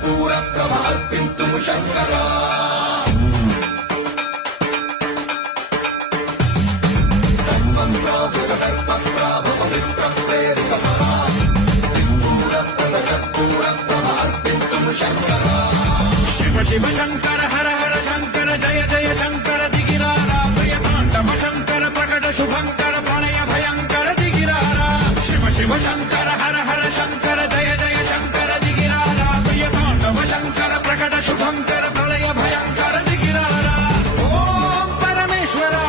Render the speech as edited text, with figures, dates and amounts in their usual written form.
कर्पूर प्रभार्पिन्तुं शङ्करा सर्वं प्रावृतदर्पप्राभवविप्रप्रेरितमहा कर्पूर प्रभार्पिन्तुं शङ्करा शिव शिव शङ्कर